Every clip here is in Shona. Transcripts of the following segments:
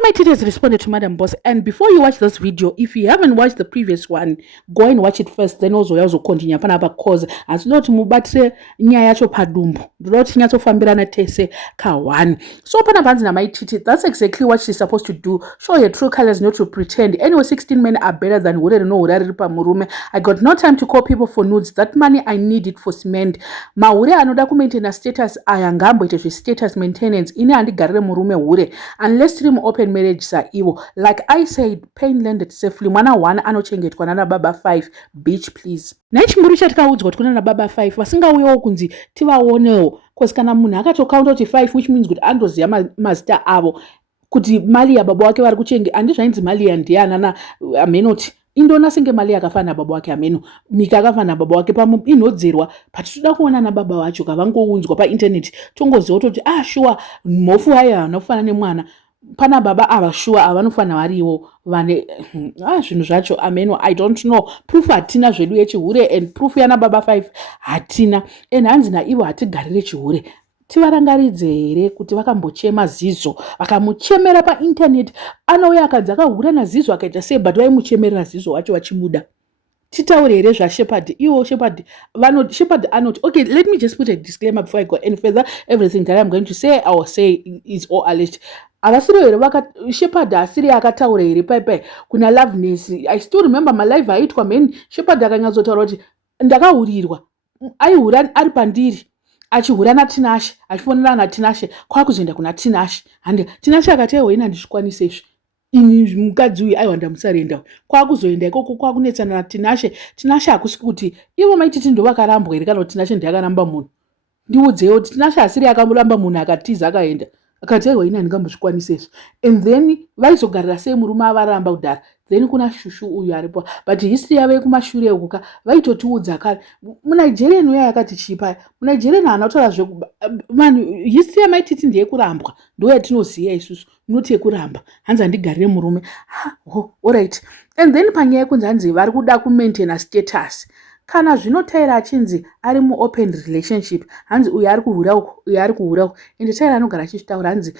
Almighty has responded to Madam Boss, and before you watch this video, if you haven't watched the previous one, go and watch it first, then also continue panapa cause as not mubatse nyaya yacho padumbu not nyatsofambirana tese ka one. So panabanzi na maititi, that's exactly what she's supposed to do. Show your true colors, not to pretend. Anyway, 16 men are better than whatever no uraripa murume. I got no time to call people for nudes. That money I need it for cement. Maure anoda ku maintain a status ayangambo ite status maintenance ine andigarire murume hure unless stream open marriage sa ivo. Like I said, pain landed safely. Mwana one anochengetwa nana baba 5. Bitch please. Naichimburi chatikaudzwa kuti kuna baba 5 vasingauyewo kunzi tivaonewo cause kana munhu akatokaunta kuti 5 which means kuti andoziva mazita avo kuti mali yababa wake vari kuchenge andizvainzi mali yandiyana na amenoti indona senge mali yakafana nababa wake ameno mika akafana nababa wake inodzerwa but toda kuona nababa wacho kavangounzwa painternet tongoziva kuti sure mhofu aya anofana nemwana pana baba ava sure avanofana variwo vane zvinhu zvacho ameno I don't know proof hatina zvedu yechihure and proof yana baba 5 hatina and hanzi naivo hatigarire chihure tivarangaridze here kuti vakambochema Zizo vakamuchemera painternet anouya akadzi akahura naZizo akaita sei but vaimuchemerera Zizo wacho vachibuda titaure here zvaShepherd iwo Shepherd anoti okay, let me just put a disclaimer before I go any further. Everything that I'm going to say I will say is all alleged. Avasiri here Shepherd asiri akataura here pai kuna Loveness. I still remember my life aitwa men Shepherd akanyatsotaura kuti ndakahurirwa aihura ari pandiri achihura naTinashe achifonera naTinashe kwakuzoenda kuna Tinashe hande Tinashe akati ina ndizvikwanisezve ini mukadzi uyu aiwanda musarenda kwakuzoenda ikoko kwakunetsana naTinashe hakusi kuti ivo maititi ndo vakarambwa here kana kuti Tinashe ndiakaramba munhu ndiudzewo kuti Tinashe asiri akamuramba munhu akatiza akaenda akati ina ndingambozvikwanisezve and then vaizogarira sei murume avaramba kudhara then kuna shushu uyu aripo but history yavo yekumashure ukuka vaitotiudza kare muNigerian uya yakati chipa muNigerian anotaura man history yamaititi ndeyekurambwa ndo yatinoziva isusu noti yekuramba hanzi handigarire murume alright and then panyaya yekunzi hanzi vari kuda kumaintaina status kana zvinotaira achinzi ari muopen relationship hanzi uyu ari kuhura uko uyu ari kuhura uko ende taira anogara achitaura hanzi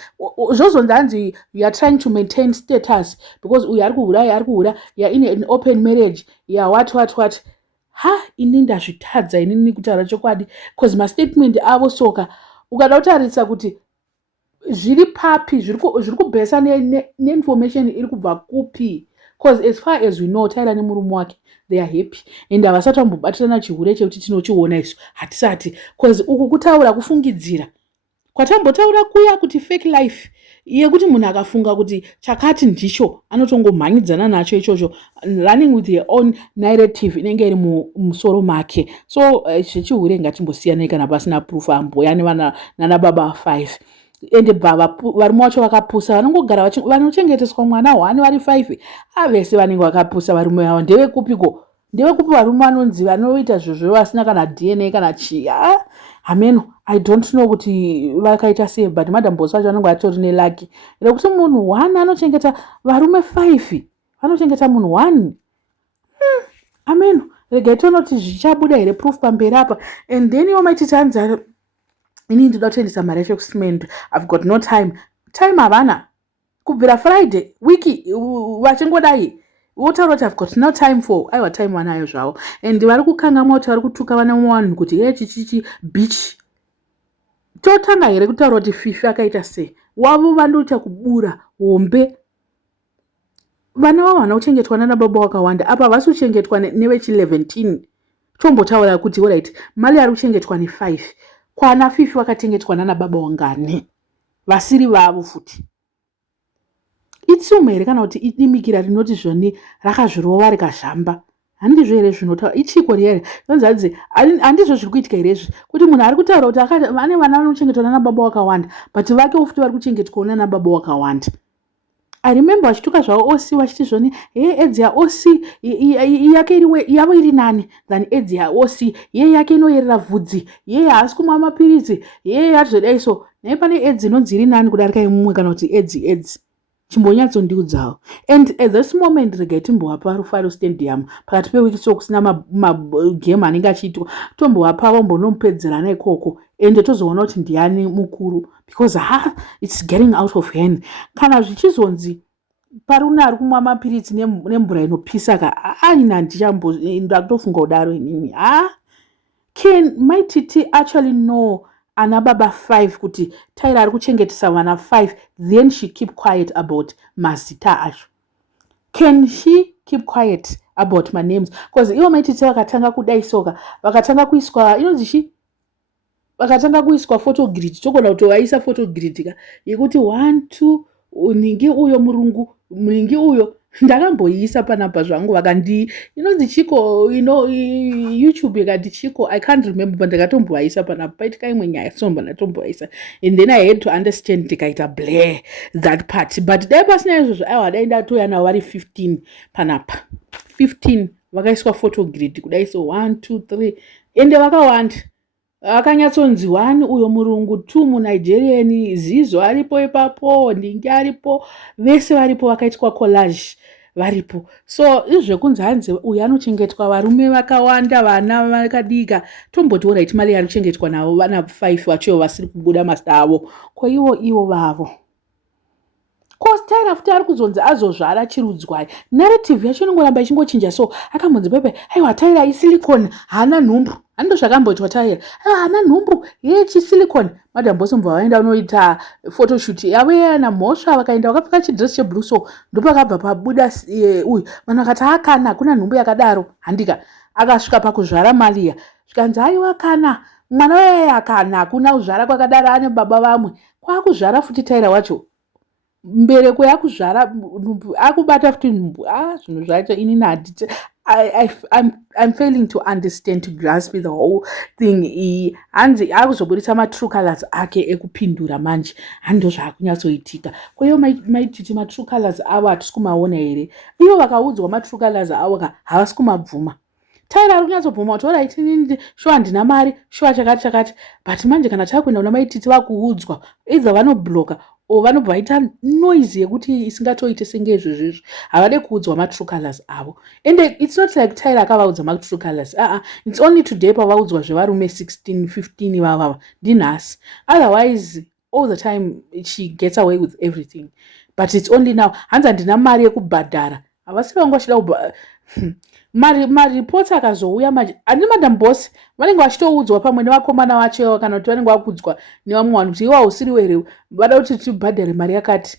zvozonzi hanzi you are trying to maintain status because uyu ari kuhura ya in an open marriage ya what ini ndazvitadza inini kutaura chokwadi because mastatement avo soka ukada kutarisa kuti zviri papi zviri kubhesa neinformation iri kubva kupi because as far as we know Taira nemurume wake they are happy and havasati vambobatirana chihure chekuti tinochiona isu hatisati because uku kutaura kufungidzira kwatambotaura kuya kuti fake life yekuti munhu akafunga kuti chakati ndicho anotongomhanyidzana nacho ichocho running with their own narrative inenge iri musoro make so zvechihure ngatimbosiyanai kana pasina proof amboya nana baba 5 ende varume vacho vakapusa vanongogara vanochengeteswa mwana hwani vari 5 avese vanenge vakapusa varume vavo ndevekupiko ndevekupi varume vanonzi vanoita zvozvo vasina kana DNA kana chiya ameno I don't know kuti vakaita sei but Madam Boss vacho vanenge vatori nelaki rekuti munhu 1 anochengeta varume 5 vanochengeta munhu 1 ameno regai tonoti zvichabuda here proof pamberi apa and then iwo maititi hanzi ini ndinoda kutoendesa mari yacho kucement I've got no time havana kubvira Friday wiki vachingodai votaura kuti I've got no time for aiwa time vanayo zvavo and vari kukangamwa kuti vari kutuka vana vanhu kuti chichichi beach totanga here kutaura kuti Fifi akaita sei wavo vandoita kubura hombe vana vavo vana kuchengetwa nana baba wakawanda apa vasi kuchengetwa nevechi11 tombotaura kuti alright mali ari kuchengetwa ne5 kwana Fifi wakachengetwa nana baba wangani vasiri vavo futi itsumere kana kuti idimikira rinoti zvoni rakazvirova rikazhamba handizvo here zvinotaura ichiko here nonzadzi handizvo zviri kuitika herezvi kuti munhu ari kutaura kuti vane vana vanochengetwa nana baba wakawanda but vake futi vari kuchengetwa nana baba wakawanda I remember vachituka zvavo osi vachiti zvoni edzi yaosi yake yavo iri nani than edzi yaosi yake inoyerera vhudzi haasi kumwa mapiritsi yazvodai so nai pane edzi inonzi iri nani kudarika imumwe kana kuti edzi chimbonyatsondiudzawo and at this moment regai timbovapa Rufaro Stadium pakati pewiki so kusina magame anenge achiitwa tombovapa vambonomupedzerana ikoko ende tozoona kuti ndiani mukuru because it's getting out of hand. Kana zvichizonzi parume ari kumwa mapiritsi nemvura inopisa aina ndakutofunga kudaro inini. Can Maititi actually know ana baba 5 kuti Tyler ari kuchengetesa vana 5, then she keep quiet about mazita acho? Can she keep quiet about my names? Because iwo Maititi vakatanga kudaisoka vakatanga kuiswa vakatanga kuiswa photo grid, togona kuti vaisa photo grid ka yekuti 1 2 ningi uyo murungu ningi uyo. Ndakamboisa panapa zvangu vakandi inonzi chiko YouTube ikati chiko, I can't remember, but ndakatomboisa panapa paitika imwe nyaya ndatomboisa, and then I had to understand ndikaita blare that part. But dai pasina izvozvo aiwa dai ndatoya navo vari 15 panapa 15 vakaiswa photo grid kudai, so 1 2 3 ende vakawanda. Akanyatsonzi 1 uyo murungu, 2 muNigerian, Zizo aripo ipapo, Ndingi aripo, vese varipo vakaitwa collage varipo. So izvekunzi hanzi uyu anochengetwa varume vakawanda, vana vakadika, tombotora iti mali arichengetwa navo vana 5 vacho vasiri kubuda mazita avo kwaivo vavo. Cause Tyler futi ari kuzonzi azozvara chirudzwai, narrative yacho inongoramba ichingochinja. So akambonzi pepe aiwa Tyler isilicone hana nhumbu, hando zvakamboitwa Tyler hana nhumbu yechisilicone. Madam Boss mva vaenda unoita photoshoot yavo yana mhosva, vakaenda vakapfeka chidress cheblue, so ndopakabva pabuda uyu vanhu vakati akana kuna nhumbu yakadaro handika. Akasvika pakuzvara Malia zvikanzi aiwa kana mwana weye akana hakuna kuzvara kwakadaro ane baba vamwe, kwakuzvara futi Tyler wacho mbereko yakuzvara nhumbu akubata futi nhumbu. Zvinhu zvacho inini handiti I'm failing to understand, to grasp the whole thing. Hanzi akuzobudisa matrue colors ake ekupindura manje, hando zvaakunyatsoitika. Kwaiyo Maititi matrue colors avo hatisi kumaona here? Ivo vakaudzwa matrue colors avo havasi kumabvuma. Tyler ari kunyatsobvuma kuti ora itinini shuwa handina mari, shuwa chakati, but manje kana takuenda kuna Maititi vakuudzwa either vanobloka o vanobva vaita noise yekuti isingatoite senge izvozvizvi, havade kuudzwa matrue colors avo. And it's not like Tyler akavaudza matrue colors, it's only today pavaudzwa zvevarume 16 15 vavava ndinhasi. Otherwise all the time she gets away with everything, but it's only now. Hanzi handina mari yekubhadhara, havasi vangu vachida marireports akazouya manje ani Madam Boss vanenge vachitoudzwa pamwe nevakomana vacho kana kuti vanenge vakudzwa nevamwe vanhu kuti iwa hausiri were vada kuti tibhadhare mari yakati,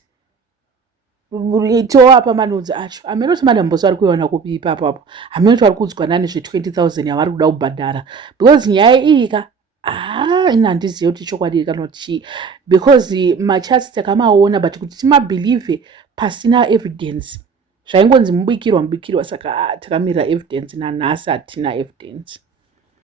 tovapa manodzi acho. Hamene kuti Madam Boss vari kuiwana kupi ipapo, hamene kuti vari kuudzwa nani zve20,000 yavari kuda kubhadhara, because nyaya iyi ini handizivi kuti chokwadi kana kuti chii, because machats takamaona but kuti timabhelieve pasina evidence zvaingonzi mubikirwa, saka takamirira evidence, nanhasi hatina evidence.